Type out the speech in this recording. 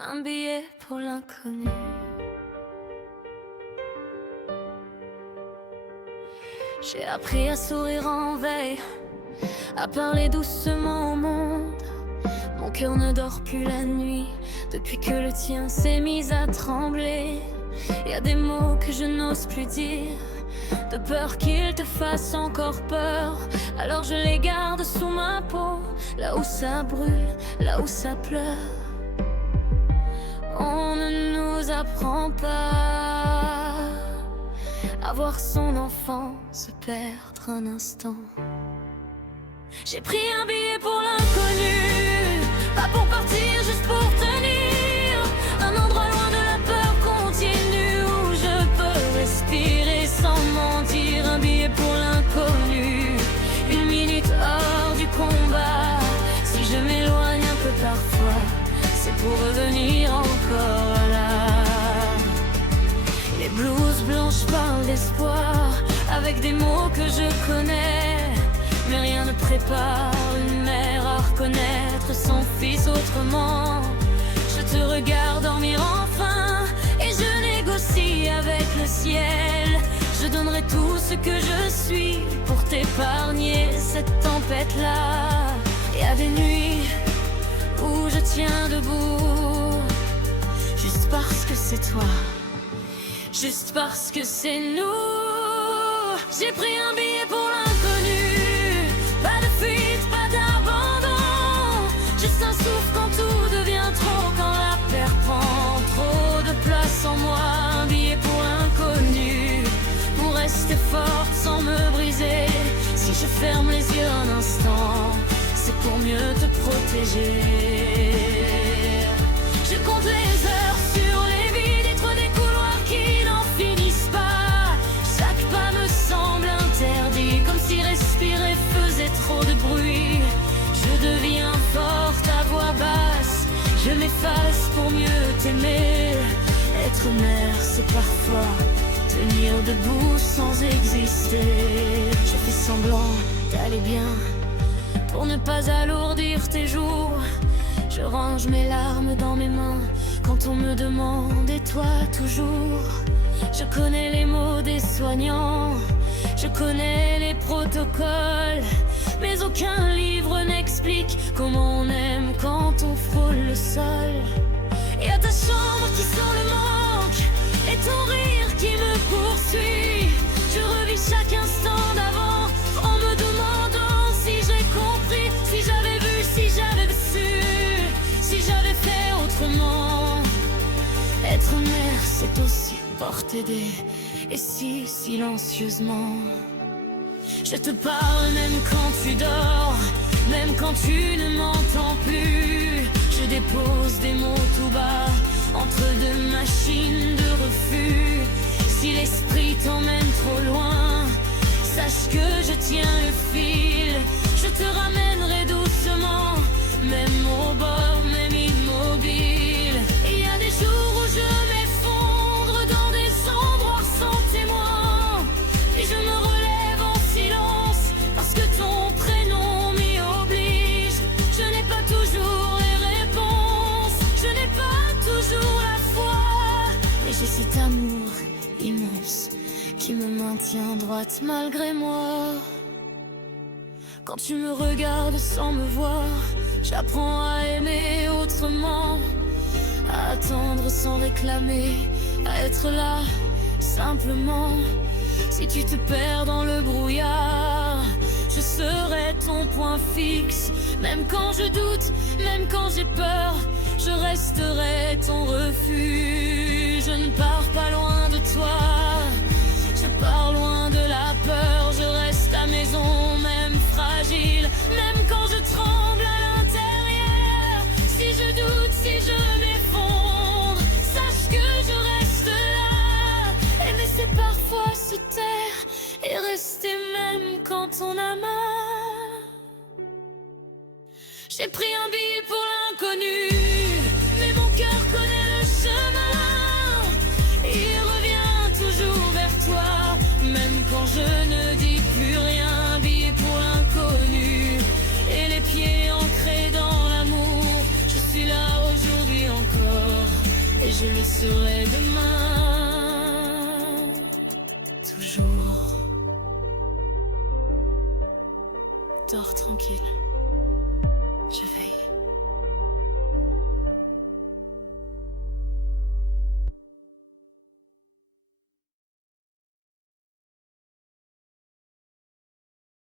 Un billet pour l'inconnu. J'ai appris à sourire en veille, à parler doucement au monde. Mon cœur ne dort plus la nuit depuis que le tien s'est mis à trembler. Y a des mots que je n'ose plus dire, de peur qu'ils te fassent encore peur. Alors je les garde sous ma peau, là où ça brûle, là où ça pleure. On ne nous apprend pas à voir son enfant se perdre un instant. J'ai pris un billet pour l'inconnu, pas pour partir, juste pour tenir. Un endroit loin de la peur continue, où je peux respirer sans mentir. Un billet pour l'inconnu, une minute hors du combat. Si je m'éloigne un peu parfois, c'est pour revenir encore là. Les blouses blanches parlent d'espoir, avec des mots que je connais. Mais rien ne prépare une mère à reconnaître son fils autrement. Je te regarde dormir enfin, et je négocie avec le ciel. Je donnerai tout ce que je suis pour t'épargner cette tempête-là. Y a des nuits où je tiens debout, juste parce que c'est toi, juste parce que c'est nous. J'ai pris un billet pour l'inconnu, pas de fuite, pas d'abandon. Juste un souffle quand tout devient trop, quand la peur prend trop de place en moi. Un billet pour l'inconnu, pour rester forte sans me briser. Si je ferme les yeux un instant, c'est pour mieux te protéger. Je compte les heures sur les vitres des couloirs qui n'en finissent pas. Chaque pas me semble interdit, comme si respirer faisait trop de bruit. Je deviens forte à voix basse, je m'efface pour mieux t'aimer. Être mère, c'est parfois tenir debout sans exister. Je fais semblant d'aller bien pour ne pas alourdir tes jours. Je range mes larmes dans mes mains quand on me demande et toi toujours. Je connais les mots des soignants, je connais les protocoles, mais aucun livre n'explique comment on aime quand on frôle le sol. Y a ta chambre qui sent le manque et ton rire qui me poursuit. Je revis chaque instant d'avant en me demandant si j'ai compris, si j'avais vu, si j'avais su, si j'avais fait autrement. Être mère, c'est aussi porter des et si silencieusement. Je te parle même quand tu dors, même quand tu ne m'entends plus. Je dépose des mots tout bas entre deux machines de refus. Si l'esprit t'emmène trop loin, sache que je tiens le fil. Je te ramènerai doucement, même au bord, même immobile. Il y a des jours où je m'effondre dans des endroits sans témoin, et je me relève en silence parce que ton prénom m'y oblige. Je n'ai pas toujours les réponses, je n'ai pas toujours la foi, mais j'ai cet amour immense qui me maintient droite malgré moi. Quand tu me regardes sans me voir, j'apprends à aimer autrement, à attendre sans réclamer, à être là simplement. Si tu te perds dans le brouillard, je serai ton point fixe. Même quand je doute, même quand j'ai peur, je resterai ton refuge. Je ne pars pas loin de toi, je pars loin de la peur. Je reste à maison, même fragile, même quand je tremble à l'intérieur. Si je doute, si je m'effondre, sache que je reste là. Et laisser parfois se taire et rester même quand on a mal. J'ai pris un billet pour l'inconnu, mais mon cœur connaît le chemin. Il revient toujours vers toi, même quand je ne dis plus rien. Un billet pour l'inconnu, et les pieds ancrés dans l'amour. Je suis là aujourd'hui encore. et je le serai demain. Toujours. Dors tranquille.